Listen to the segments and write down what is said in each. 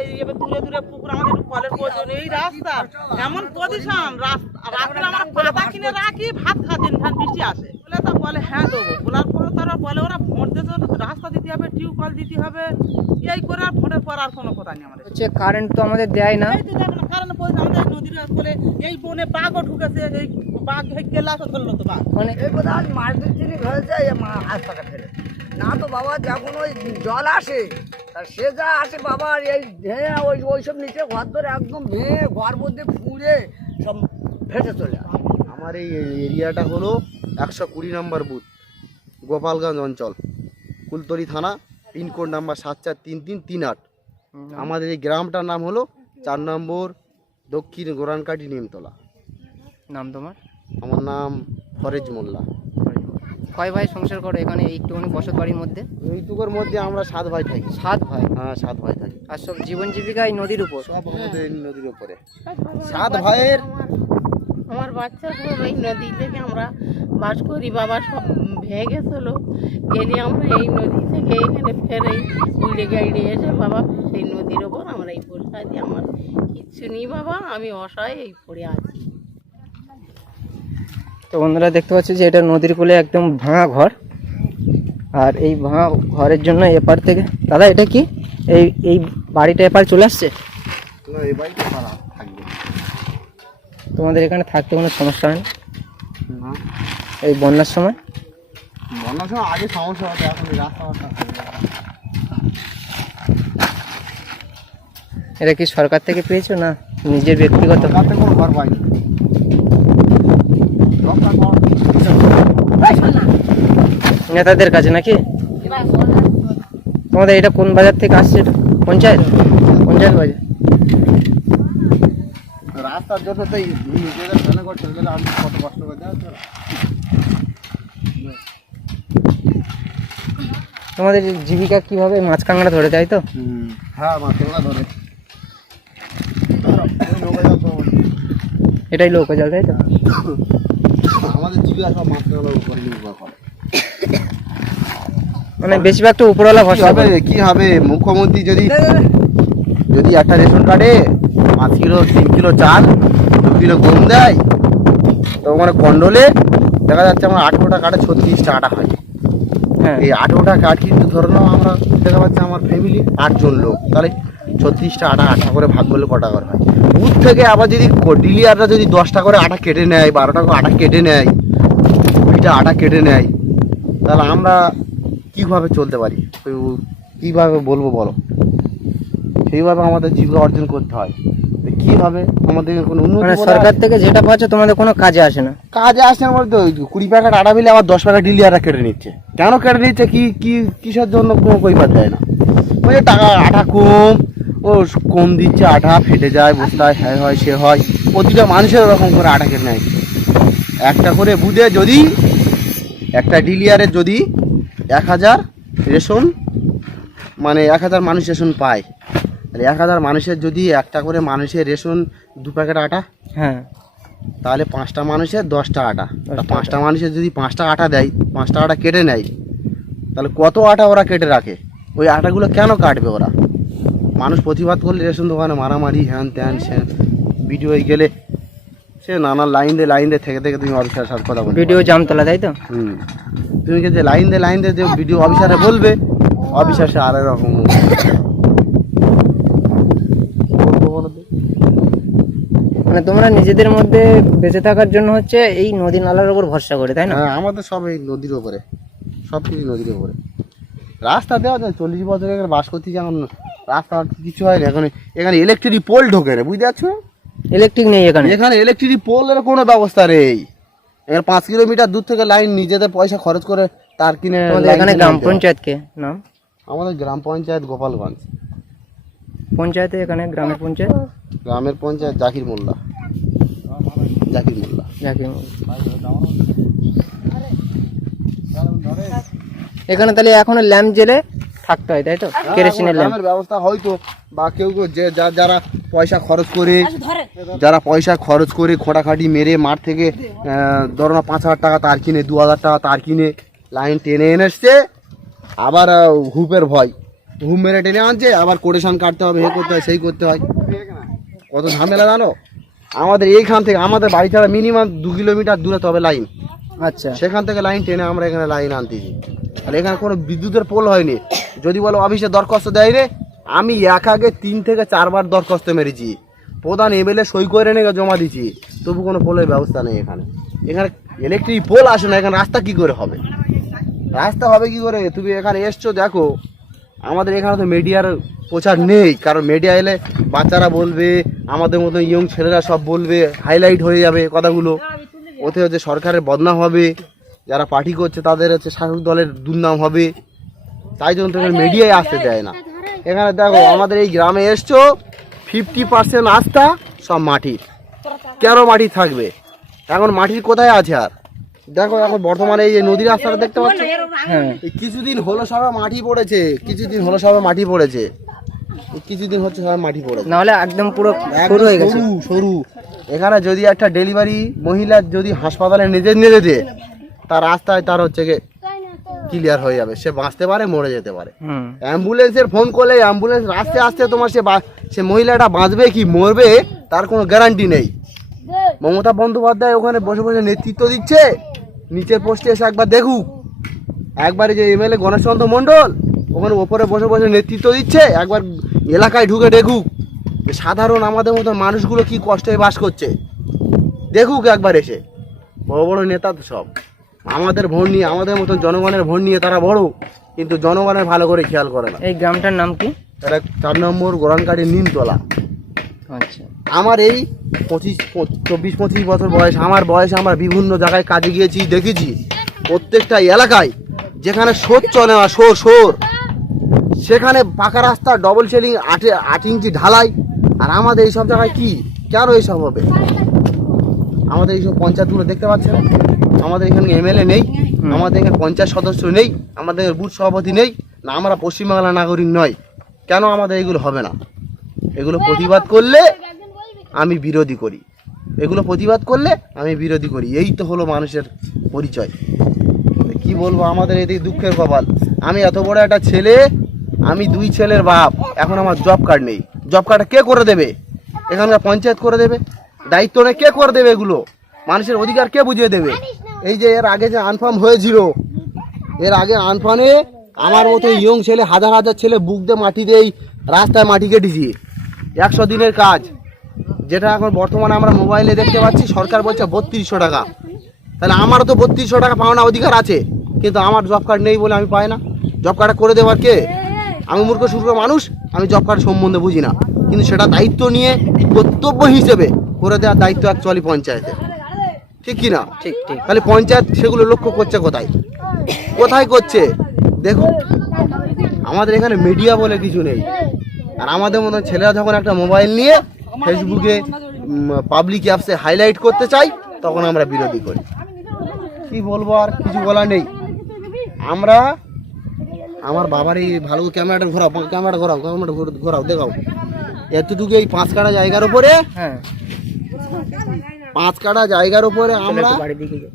এই এবার দূরে দূরে পুকুর আমাদের কলের প্রয়োজন এই রাস্তা এমন পজিশন রাত্রে আমরা পাতা কিনে রাখি ভাত খাচ্ছেন ধান বৃষ্টি আসে। বলে তো বলে হ্যাঁ দেবো। বলার পর তারা বলে ওরা ভোট দিতে রাস্তা দিতে হবে টিউব কল দিতে হবে। এই করে আর ভোটের পর আর কোনো কথা নেই আমাদের। হচ্ছে কারেন্ট তো আমাদের দেয় না। কারণ আমাদের নদীর বলে এই বনে বাঘও ঢুকেছে এই বাঘ কেলা তো ধরলো তো বাঘ। মানে এই বোধ ফেলে না তো বাবা যখন ওই জল আসে সে যা আসে বাবা এই ভেঙে ওই ওইসব নিচে ঘর ধরে একদম ভেঙে ঘর মধ্যে ফুঁড়ে সব ভেসে চলে আমার এই এরিয়াটা হলো একশো কুড়ি নম্বর বুথ গোপালগঞ্জ অঞ্চল কুলতলি থানা পিনকোড নাম্বার সাত চার তিন তিন তিন আট। আমাদের এই গ্রামটার নাম হলো চার নম্বর দক্ষিণ গোরানকাটি নিমতলা। নাম তোমার? আমার নাম ফরেজ মোল্লা। কয় ভাই সংসার করো এখানে এইটুকুনি বসত বাড়ির মধ্যে। এইটুকুর মধ্যে আমরা সাত ভাই থাকি। সাত ভাই? হ্যাঁ সাত ভাই থাকি। আর সব জীবন জীবিকা এই নদীর উপর? সব আমাদের নদীর উপরে। সাত ভাইয়ের আমার বাচ্চা সব এই নদী থেকে আমরা বাস করি বাবা সব ভেঙে গেছিল। গেলে আমরা এই নদী থেকে এখানে ফেরে উল্টে গাইডে এসে বাবা সেই নদীর ওপর আমরা এই বসে আছি আমার কিচ্ছু নেই বাবা আমি অসহায় এই পড়ে আছি। তো বন্ধুরা দেখতে পাচ্ছি যে এটা নদীর কূলে একদম ভাঙা ঘর। আর এই ভাঙা ঘরের জন্য এপার থেকে দাদা এটা কি? এই এই বাড়িটা এপার চলে আসছে? তোমাদের এখানে থাকতে কোনো সমস্যা হয় না। এই বন্যার সময়? বন্যার সময় আগে সমস্যা হতো এখন রাস্তা এটা কি সরকার থেকে পেয়েছ না নিজের ব্যক্তিগত? কোনো ঘর পাইনি সরকার ঘর নেতাদের কাছে নাকি? তোমাদের এটা কোন বাজার থেকে আসছে পঞ্চায়েত? পঞ্চায়েত বাজার। রাস্তার জন্য তো নিজেদের আমি কত কষ্ট করে তোমাদের জীবিকা কীভাবে মাছ কাঁকড়া ধরে তাই তো? হ্যাঁ মাছ তোলা ধরে এটাই লোক জল তাই তো? আমাদের জীবিকা সব মাছ তোলার উপরে নির্ভর করে। মানে বেশিরভাগ তো উপরওয়ালা ভরসা হবে? কি হবে? মুখ্যমন্ত্রী যদি যদি একটা রেশন কার্ডে পাঁচ কিলো তিন কিলো চাল দু কিলো গম দেয় তো মানে কন্ডলে দেখা যাচ্ছে আমার আঠেরোটা কার্ডে ছত্রিশটা আটা হয়। হ্যাঁ। এই আঠেরোটা কার্ড কিন্তু ধরে নাও আমরা দেখা পাচ্ছি আমার ফ্যামিলি আটজন লোক। তাহলে ছত্রিশটা আটা আটটা করে ভাগ করলে কটা করে হয়? বুথ থেকে আবার যদি ডিলিয়াররা যদি দশটা করে আটা কেটে নেয় বারোটা করে আটা কেটে নেয় কুড়িটা আটা কেটে নেয় তাহলে আমরা কীভাবে চলতে পারি? কীভাবে বলব বলো? সেইভাবে আমাদের জীবিকা অর্জন করতে হয়। কীভাবে আমাদের কোনো উন্নতি মানে সরকার থেকে যেটা পাচ্ছ তোমাদের কোনো কাজে আসে না। কাজে আসছে আমার তো কুড়ি প্যাকেট আটা বিলে আবার দশ প্যাকেট ডিলিয়াররা কেটে নিচ্ছে। কেন কেটে নিচ্ছে? কি কি কিসের জন্য কোনো কৈপাত দেয় না। ওই টাকা আটা কম ও কম দিচ্ছে আটা ফেটে যায় বস্তায় হ্যাঁ হয় সে হয়। প্রতিটা মানুষের ওরকম করে আটা কেটে নেয়। একটা করে বুঝে যদি একটা ডিলিয়ারের যদি এক হাজার রেশন মানে এক হাজার মানুষ রেশন পায়। তাহলে এক হাজার মানুষের যদি একটা করে মানুষের রেশন দু প্যাকেট আটা হ্যাঁ। তাহলে পাঁচটা মানুষের দশটা আটা। পাঁচটা মানুষের যদি পাঁচটা আটা দেয় পাঁচটা আটা কেটে নেয় তাহলে কত আটা ওরা কেটে রাখে? ওই আটাগুলো কেন কাটবে ওরা? মানুষ প্রতিবাদ করলে রেশন দোকানে মারামারি হ্যান ত্যান স্যান ভিডিও গেলে সে নানা লাইন দিয়ে লাইন দিয়ে থেকে থেকে তুমি অফিসারের সাথে কথা বলবে। ভিডিও জামতলা তাই তো? হুম। তুমি যে লাইন দিয়ে লাইন দিয়ে যে ভিডিও অফিসারে বলবে অফিসার সে আর রকম? মানে তোমরা নিজেদের মধ্যে বেঁচে থাকার জন্য হচ্ছে এই নদী নালার উপর ভরসা করে তাই না? হ্যাঁ আমাদের সব এই নদীর ওপরে সব কিছু নদীর উপরে। রাস্তা দেওয়া যায় চল্লিশ বছর এখানে বাস করতে যেমন রাস্তা কিছু হয় না এখানে এখানে ইলেকট্রিক পোল ঢোকে না বুঝতে পারছ? ইলেকট্রিক নেই এখানে। এখানে ইলেকট্রিক পোলের কোনো ব্যবস্থা নেই। এখানে পাঁচ কিলোমিটার দূর থেকে লাইন নিজেদের পয়সা খরচ করে তার কিনে এখানে গ্রাম আনতে হয়। পঞ্চায়েত কে নাম? আমাদের গ্রাম পঞ্চায়েত গোপালগঞ্জ। পঞ্চায়েতে এখানে গ্রামের পঞ্চায়েত? গ্রামের পঞ্চায়েত জাকির মোল্লা। জাকির মোল্লা। যাকে এখানে তাহলে এখনও ল্যাম্প জেলে থাকতে হয় তাই তো? কেরোসিনের ল্যাম্প ব্যবস্থা হয়তো বা কেউ কেউ যে যারা পয়সা খরচ করে যারা পয়সা খরচ করে খোঁটাখাটি মেরে মাঠ থেকে ধরো না পাঁচ হাজার টাকা তার কিনে দু হাজার টাকা তার কিনে লাইন টেনে এনে এসছে আবার হুপের ভয়। হুপ মেরে টেনে আনছে আবার কোটেশন কাটতে হবে এ করতে হয় সেই করতে হয়। কত ঝামেলা জানো? আমাদের এইখান থেকে আমাদের বাড়ি ছাড়া মিনিমাম দু কিলোমিটার দূরে তবে লাইন। আচ্ছা। সেখান থেকে লাইন টেনে আমরা এখানে লাইন আনতেছি। আর এখানে কোনো বিদ্যুতের পোল হয়নি। যদি বলো অফিসে দরখাস্ত দেয় রে আমি এক আগে তিন থেকে চারবার দরখাস্ত মেরেছি। প্রধান এমএলএ সই করে নিয়ে জমা দিছি তবু কোনো পোলের ব্যবস্থা নেই এখানে। এখানে ইলেকট্রিক পোল আসে না, এখানে রাস্তা কি করে হবে? রাস্তা হবে কি করে? তুমি এখানে এসছো, দেখো। আমাদের এখানে তো মিডিয়ার প্রচার নেই। কারণ মিডিয়া এলে বাচ্চারা বলবে, আমাদের মতো ইয়ং ছেলেরা সব বলবে হাইলাইট হয়ে যাবে কথাগুলো। ওতে হচ্ছে সরকারের বদনাম হবে যারা পার্টি করছে তাদের হচ্ছে শাসক দলের দুর্নাম হবে। তাই জন্য তোকে মিডিয়ায় আসতে দেয় না। এখানে দেখো আমাদের এই গ্রামে এসছো ফিফটি পার্সেন্ট আস্থা সব মাটির। কেন মাটি থাকবে? এখন মাটির কোথায় আছে আর? দেখো এখন বর্তমানে এই যে নদীর রাস্তাটা দেখতে পাচ্ছ? কিছুদিন হলো সবে মাটি পড়েছে কিছুদিন হলো সবে মাটি পড়েছে। কিছুদিন হচ্ছে সবে মাটি পড়েছে। নাহলে একদম পুরো একদম হয়ে গেছে। সরু সরু। এখানে যদি একটা ডেলিভারি মহিলা যদি হাসপাতালে নিজে নিয়ে যেতে তার রাস্তায় তার হচ্ছে গিয়ে ক্লিয়ার হয়ে যাবে। সে বাঁচতে পারে মরে যেতে পারে। অ্যাম্বুলেন্সের ফোন করলে অ্যাম্বুলেন্স আস্তে আস্তে তোমার সে বা- সে মহিলাটা বাঁচবে কি মরবে তার কোনো গ্যারান্টি নেই। মমতা বন্দ্যোপাধ্যায় ওখানে বসে বসে নেতৃত্ব দিচ্ছে। নিচের পোস্টে এসে একবার দেখুক। একবারে যে এমএলএ গণেশচন্দ্র মণ্ডল ওখানে ওপরে বসে বসে নেতৃত্ব দিচ্ছে। একবার এলাকায় ঢুকে দেখুক। যে সাধারণ আমাদের মতো মানুষগুলো কি কষ্টে বাস করছে? দেখুক একবার এসে। বড় বড় নেতা তো সব। আমাদের ভোট নিয়ে আমাদের মতন জনগণের ভোট নিয়ে তারা বড় কিন্তু জনগণের ভালো করে খেয়াল করে না। এই গ্রামটার নাম কি? তারা চার নম্বর গোরানকাটি নিমতলা। আচ্ছা। আমার এই পঁচিশ চব্বিশ পঁচিশ বছর বয়স আমার বয়সে আমরা বিভিন্ন জায়গায় কাজে গিয়েছি দেখেছি। প্রত্যেকটা এলাকায় যেখানে সোর চলে না সোর সোর সেখানে পাকা রাস্তা ডবল সেলিং আটে আট ইঞ্চি ঢালাই আর আমাদের এইসব জায়গায় কি? কেন এইসব হবে? আমাদের এইসব পঞ্চায়েতগুলো দেখতে পাচ্ছেন? আমাদের এখানে এমএলএ নেই আমাদের এখানে পঞ্চায়েত সদস্য নেই আমাদের বুথ সভাপতি নেই না আমরা পশ্চিমবাংলার নাগরিক নয়। কেন আমাদের এগুলো হবে না? এগুলো প্রতিবাদ করলে আমি বিরোধী করি। এগুলো প্রতিবাদ করলে আমি বিরোধী করি। এই তো হলো মানুষের পরিচয়। কি বলব? আমাদের এদিকে দুঃখের কপাল। আমি এত বড় একটা ছেলে আমি দুই ছেলের বাপ এখন আমার জব কার্ড নেই। জব কার্ডটা কে করে দেবে? এখানকার পঞ্চায়েত করে দেবে। দায়িত্ব নেই কে করে দেবে এগুলো? মানুষের অধিকার কে বুঝিয়ে দেবে? এই যে এর আগে যে আনফার্ম হয়েছিল, এর আগে আনফানে আমার মতো ইয়ং ছেলে, হাজার হাজার ছেলে বুক দিয়ে মাটি দিয়ে এই রাস্তায় মাটি কেটেছি। একশো দিনের কাজ। যেটা এখন বর্তমানে আমরা মোবাইলে দেখতে পাচ্ছি, সরকার বলছে বত্রিশশো টাকা। তাহলে আমারও তো বত্রিশশো টাকা পাওনা অধিকার আছে, কিন্তু আমার জব কার্ড নেই বলে আমি পাই না। জব কার্ডটা করে দেওয়ার কে? আমি মূর্খ সূর্খ মানুষ আমি জব কার্ড সম্বন্ধে বুঝি না। কিন্তু সেটা দায়িত্ব নিয়ে কর্তব্য হিসেবে করে দেওয়ার দায়িত্ব অ্যাকচুয়ালি পঞ্চায়েতের ঠিক কি না ঠিক ঠিক। তাহলে পঞ্চায়েত সেগুলো লক্ষ্য করছে কোথায়? কোথায় করছে? দেখুন আমাদের এখানে মিডিয়া বলে কিছু নেই। আর আমাদের মতো ছেলেরা যখন একটা মোবাইল নিয়ে ফেসবুকে পাবলিক অ্যাপসে হাইলাইট করতে চাই তখন আমরা বিরোধী করি। কি বলব আর কিছু বলার নেই। আমরা আমার বাবার এই ভালো ক্যামেরাটা ঘোরাও ক্যামেরাটা ঘোরাও ক্যামেরাটা ঘোর- ঘোরাও দেখাও। এতটুকু এই পাঁচ কাটা জায়গার উপরে? হ্যাঁ। পাঁচ কাটা জায়গার উপরে আমরা বাড়ির দিকে যাই।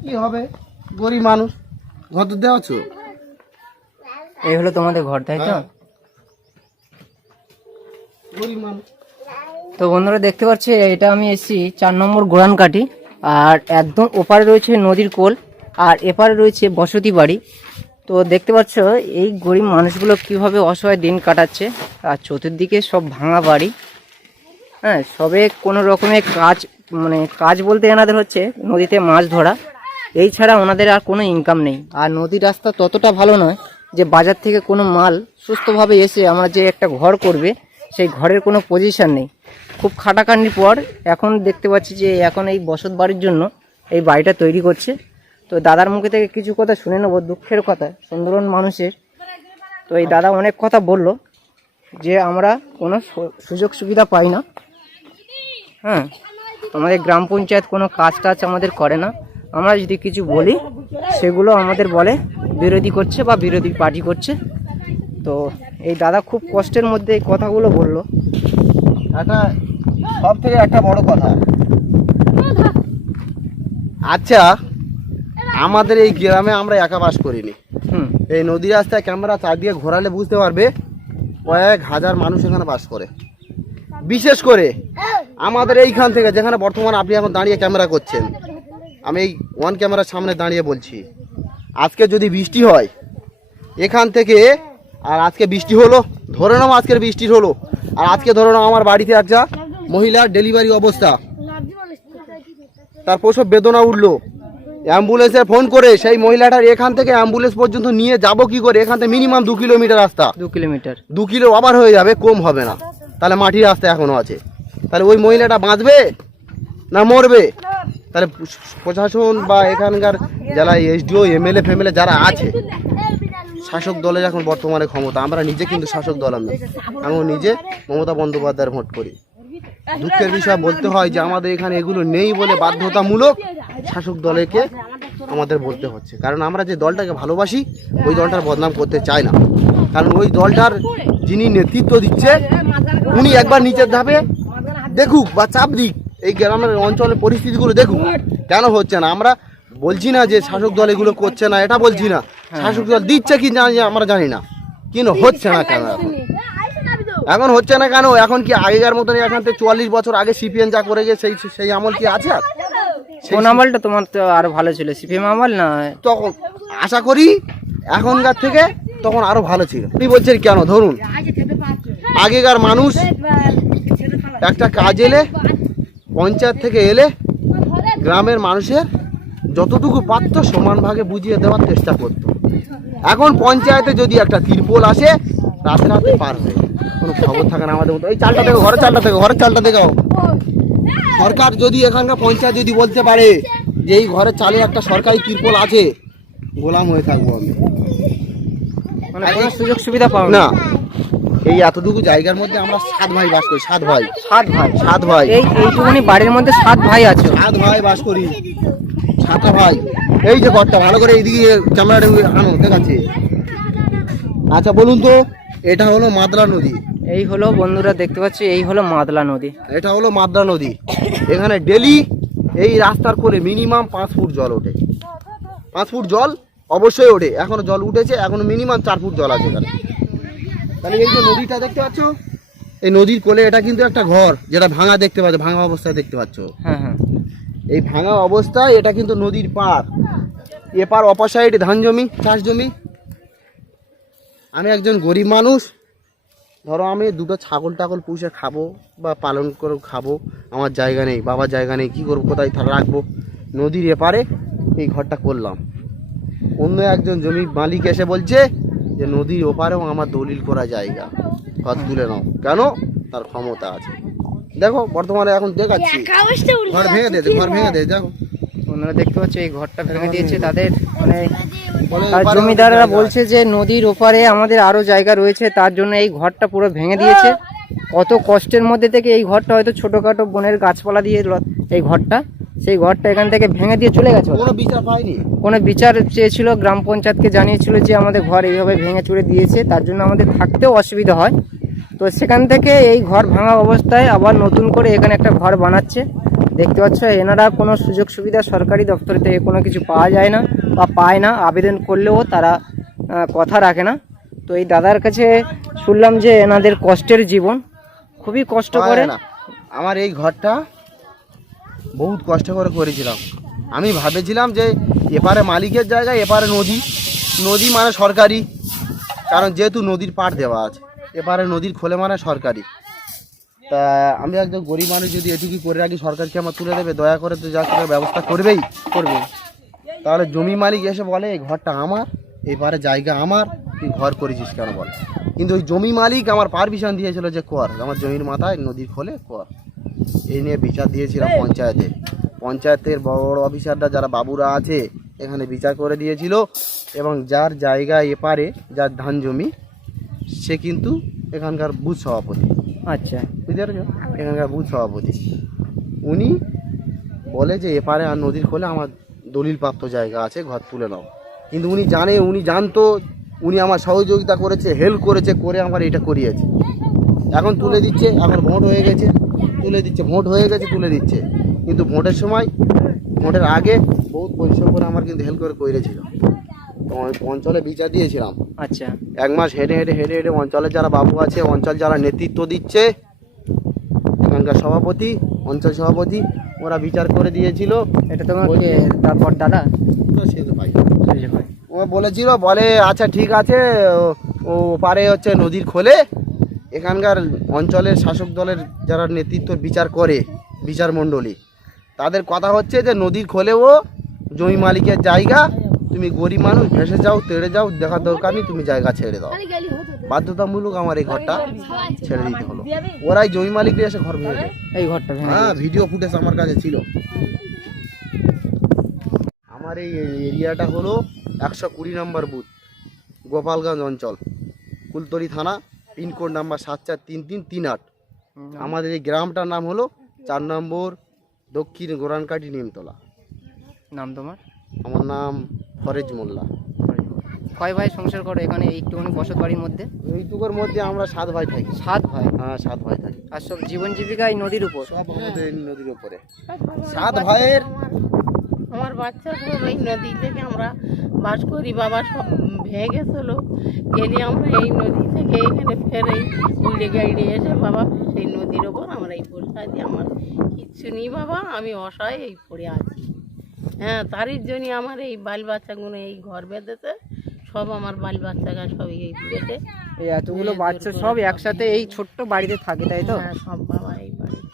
কি হবে? গরিব মানুষ। ঘর তো দেওয়া এই হলো তোমাদের ঘর, তাই তো? তো বন্ধুরা, দেখতে পাচ্ছি, এটা আমি এসেছি চার নম্বর গোরানকাটি আর একদম ওপারে রয়েছে নদীর কোল, আর এপারে রয়েছে বসতি বাড়ি। তো দেখতে পাচ্ছ, এই গরিব মানুষগুলো কীভাবে অসহায় দিন কাটাচ্ছে, আর চতুর্দিকে সব ভাঙা বাড়ি। হ্যাঁ সবে কোনো রকমের কাজ মানে কাজ বলতে এনাদের হচ্ছে নদীতে মাছ ধরা। এই ছাড়া ওনাদের আর কোনো ইনকাম নেই। আর নদীর রাস্তা ততটা ভালো নয় যে বাজার থেকে কোনো মাল সুস্থভাবে এসে আমরা যে একটা ঘর করবে, সেই ঘরের কোনো পজিশন নেই। খুব খাটাখাটনির পর এখন দেখতে পাচ্ছি যে এখন এই বসত বাড়ির জন্য এই বাড়িটা তৈরি করছে। তো দাদার মুখে থেকে কিছু কথা শুনে নেব, দুঃখের কথা, সুন্দরবন মানুষের। তো এই দাদা অনেক কথা বলল যে আমরা কোনো সুযোগ সুবিধা পাই না। হ্যাঁ আমাদের গ্রাম পঞ্চায়েত কোনো কাজ টাজ আমাদের করে না। আমরা যদি কিছু বলি সেগুলো আমাদের বলে বিরোধী করছে বা বিরোধী পার্টি করছে। তো এই দাদা খুব কষ্টের মধ্যে এই কথাগুলো বলল। একটা সব থেকে একটা বড় কথা। আচ্ছা আমাদের এই গ্রামে আমরা একা বাস করিনি। হুম। এই নদী রাস্তায় ক্যামেরা চারদিকে ঘোরালে বুঝতে পারবে কয়েক হাজার মানুষ এখানে বাস করে। বিশেষ করে আমাদের এইখান থেকে যেখানে বর্তমানে আপনি এখন দাঁড়িয়ে ক্যামেরা করছেন। আমি এই ওয়ান ক্যামেরার সামনে দাঁড়িয়ে বলছি। আজকে যদি বৃষ্টি হয় এখান থেকে আর আজকে বৃষ্টি হলো ধরে নাও আজকের বৃষ্টি হলো আর আজকে ধরে নাও আমার বাড়িতে একটা মহিলার ডেলিভারি অবস্থা। তার প্রসব বেদনা উঠল। অ্যাম্বুলেন্সে ফোন করে সেই মহিলাটার এখান থেকে অ্যাম্বুলেন্স পর্যন্ত নিয়ে যাব কি করে? এখান থেকে মিনিমাম দু কিলোমিটার রাস্তা। দু কিলোমিটার। দু কিলো ওভার হয়ে যাবে কম হবে না। তাহলে মাটির রাস্তা এখনও আছে। তাহলে ওই মহিলাটা বাঁচবে না মরবে? তাহলে প্রশাসন বা এখানকার যারা এসডিও, এমএলএ, ফেমএলএ যারা আছে, শাসক দলের এখন বর্তমানে ক্ষমতা, আমরা নিজে কিন্তু শাসক দল আমি আমি নিজে মমতা বন্দ্যোপাধ্যায়ের ভোট করি। দুঃখের বিষয় বলতে হয় যে আমাদের এখানে এগুলো নেই বলে বাধ্যতামূলক শাসক দলেকে আমাদের বলতে হচ্ছে। কারণ আমরা যে দলটাকে ভালোবাসি, ওই দলটার বদনাম করতে চাই না। কারণ ওই দলটার যিনি নেতৃত্ব দিচ্ছে, উনি একবার নিচের ধাপে দেখুক বা চাপ দিক। এই গ্রামের অঞ্চলের পরিস্থিতিগুলো দেখুন। কেন হচ্ছে না? আমরা বলছি না যে শাসক দল এগুলো করছে না এটা বলছি না। শাসক দল দিচ্ছে কি জানি আমরা জানি না। কিন্তু হচ্ছে না কেন? এখন এখন হচ্ছে না কেন? এখন কি আগেকার মতন এখান থেকে চুয়াল্লিশ বছর আগে সিপিএন যা করে গিয়ে সেই সেই আমল কি আছে আর? কোন আমলটা তোমার তো আরও ভালো ছিল সিপিএম আমল না? তখন আশা করি এখনকার থেকে তখন আরও ভালো ছিল। আপনি বলছেন কেন? ধরুন আগেকার মানুষ একটা কাজ এলে পঞ্চায়েত থেকে এলে গ্রামের মানুষের যতটুকু পারত সমান ভাগে বুঝিয়ে দেওয়ার চেষ্টা করত। এখন পঞ্চায়েতে যদি একটা তিরপোল আসে রাতে রাতে পার হয়ে কোনো খবর থাকে না আমাদের মতো। এই চালটা দেখো ঘরের চালটা দেখো ঘরের চালটা দেখো সরকার যদি এখানকার পঞ্চায়েত যদি বলতে পারে যে এই ঘরের চালে একটা সরকারি তিরপল আছে গোলাম হয়ে থাকব আমি। মানে সুযোগ সুবিধা পাও না। এই এতটুকু জায়গার মধ্যে আমরা সাত ভাই বাস করি সাত ভাই। সাত ভাই। সাত ভাই। এই এইটুকুনি বাড়ির মধ্যে সাত ভাই আছে। সাত ভাই বাস করি। সাতটা ভাই। এই যে ঘরটা ভালো করে এইদিকে ক্যামেরাটা আনো দেখাচ্ছে আচ্ছা বলুন তো এটা হলো মাদলা নদী। এই হলো বন্ধুরা দেখতে পাচ্ছি এই হলো মাদলা নদী। এটা হলো মাদলা নদী। এখানে ডেলি এই রাস্তার করে মিনিমাম পাঁচ ফুট জল ওঠে। পাঁচ ফুট জল অবশ্যই ওঠে। এখনও জল উঠেছে এখনও মিনিমাম চার ফুট জল আছে এখানে। তাহলে এই যে নদীটা দেখতে পাচ্ছ? এই নদীর কোলে এটা কিন্তু একটা ঘর যেটা ভাঙা দেখতে পাচ্ছ ভাঙা অবস্থায় দেখতে পাচ্ছ। হ্যাঁ হ্যাঁ। এই ভাঙা অবস্থায় এটা কিন্তু নদীর পার এপার অপর সাইডে ধান জমি চাষ জমি। আমি একজন গরিব মানুষ। ধরো আমি দুটো ছাগল টাগল পুষে খাব বা পালন করে খাব আমার জায়গা নেই বাবার জায়গা নেই কী করব কোথায় রাখব? নদীর এপারে এই ঘরটা করলাম। অন্য একজন জমি মালিক এসে বলছে যে নদীর ওপারেও আমার দলিল করা জায়গা। ঘর তুলে নাও। কেন? তার ক্ষমতা আছে। দেখো বর্তমানে এখন দেখাচ্ছি। ঘর ভেঙে দে ঘর ভেঙে দে দেখো। ওনারা দেখতে পাচ্ছি এই ঘরটা ভেঙে দিয়েছে তাদের মানে জমিদাররা বলছে যে নদীর ওপারে আমাদের আরও জায়গা রয়েছে তার জন্য এই ঘরটা পুরো ভেঙে দিয়েছে। কত কষ্টের মধ্যে থেকে এই ঘরটা হয়তো ছোটখাটো বনের গাছপালা দিয়ে এই ঘরটা সেই ঘরটা এখান থেকে ভেঙে দিয়ে চলে গেছে। কোনো বিচার পাইনি কোনো বিচার চেয়েছিল গ্রাম পঞ্চায়েতকে জানিয়েছিল যে আমাদের ঘর এইভাবে ভেঙে চুড়ে দিয়েছে তার জন্য আমাদের থাকতেও অসুবিধা হয়। তো সেখান থেকে এই ঘর ভাঙা অবস্থায় আবার নতুন করে এখানে একটা ঘর বানাচ্ছে। দেখতে পাচ্ছ এনারা কোনো সুযোগ সুবিধা সরকারি দপ্তর থেকে কোনো কিছু পাওয়া যায় না বা পায় না আবেদন করলেও তারা কথা রাখে না। তো এই দাদার কাছে শুনলাম যে এনাদের কষ্টের জীবন খুবই কষ্ট করে। আমার এই ঘরটা বহুত কষ্ট করে করেছিলাম। আমি ভাবেছিলাম যে এপারে মালিকের জায়গায় এপারে নদী। নদী মানে সরকারি কারণ যেহেতু নদীর পাড় দেওয়া আছে এপারে নদীর খোলে মানে সরকারি। তা আমি একজন গরিব মানুষ যদি এটুকু করে রাখি সরকারকে আমার তুলে দেবে দয়া করে তো যা করে ব্যবস্থা করবেই। করবে। তাহলে জমি মালিক এসে বলে এই ঘরটা আমার এবারে জায়গা আমার তুই ঘর করেছিস কেন বল? কিন্তু ওই জমি মালিক আমার পারমিশন দিয়েছিল যে কর আমার জমির মাথায় নদীর খোলে কর। এই নিয়ে বিচার দিয়েছিলাম পঞ্চায়েতে। পঞ্চায়েতের বড় বড় অফিসাররা যারা বাবুরা আছে এখানে বিচার করে দিয়েছিল এবং যার জায়গা এপারে যার ধান জমি সে কিন্তু এখানকার বুথ সভাপতি। আচ্ছা। বুঝতে পারছ? এখানকার বুথ সভাপতি। উনি বলে যে এপারে আর নদীর খোলে আমার দলিল প্রাপ্ত জায়গা আছে ঘর তুলে নাও। কিন্তু উনি জানে উনি জানতো উনি আমার সহযোগিতা করেছে হেল্প করেছে করে আমার এটা করিয়েছে। এখন তুলে দিচ্ছে এখন ভোট হয়ে গেছে। তুলে দিচ্ছে ভোট হয়ে গেছে তুলে দিচ্ছে। কিন্তু ভোটের সময় ভোটের আগে বহুত পরিশ্রম করে আমার কিন্তু হেল্প করে করেছিল তো আমি অঞ্চলে বিচার দিয়েছিলাম। আচ্ছা। এক মাস হেঁটে হেঁটে হেঁটে হেঁটে অঞ্চলে যারা বাবু আছে অঞ্চল যারা নেতৃত্ব দিচ্ছে এখানকার সভাপতি অঞ্চল সভাপতি ওরা বিচার করে দিয়েছিল। এটা তোমার তারপর দাদা? সে তো ভাই। ও বলেছিল বলে আচ্ছা ঠিক আছে ও- ও পারে হচ্ছে নদীর খোলে এখানকার অঞ্চলের শাসক দলের যারা নেতৃত্ব বিচার করে বিচার মণ্ডলী তাদের কথা হচ্ছে যে নদীর খোলেও জমি মালিকের জায়গা তুমি গরিব মানুষ ভেসে যাও তেড়ে যাও দেখার দরকার নেই তুমি জায়গা ছেড়ে দাও। বাধ্যতামূলক আমার এই ঘরটা ছেড়ে দিতে হলো। ওরাই জমি মালিকদের এসে ঘর ভেঙে এই ঘরটা হ্যাঁ ভিডিও ফুটেজ আমার কাছে ছিল। আমার এই এরিয়াটা হলো একশো কুড়ি নম্বর বুথ গোপালগঞ্জ অঞ্চল কুলতলি থানা। পিনকোড নাম্বার সাত চার তিন তিন তিন আট। আমাদের এই গ্রামটার নাম হলো চার নম্বর দক্ষিণ গোরানকাটি নিমতলা। নাম তোমার? আমার নাম ফরেজ মোল্লা। কয় ভাই সংসার করো এখানে এইটুকুনি বসত বাড়ির মধ্যে? এইটুকুর মধ্যে আমরা সাত ভাই থাকি। সাত ভাই? হ্যাঁ সাত ভাই থাকি। আর সব জীবন জীবিকা এই নদীর উপর? সব আমাদের নদীর উপরে। সাত ভাইয়ের আমার- বাচ্চা সব এই নদী থেকে আমরা বাস করি বাবা সব ভেঙে গেছিল। গেলে আমরা এই নদী থেকে এখানে ফেরাই। উল্টে গাইডে এসে বাবা সেই নদীর ওপর আমরা এই বসে আছি আমার কিচ্ছু নেই বাবা আমি অসহায় এই পড়ে আছি। হ্যাঁ তারই জন্য আমার এই বাল বাচ্চাগুলো এই ঘর বেঁধেছে। সব আমার বাল বাচ্চারা সব এই বেঁধে এতগুলো বাচ্চা সব একসাথে এই ছোট্ট বাড়িতে থাকে তাই তো? হ্যাঁ সব বাবা এই বাড়িতে।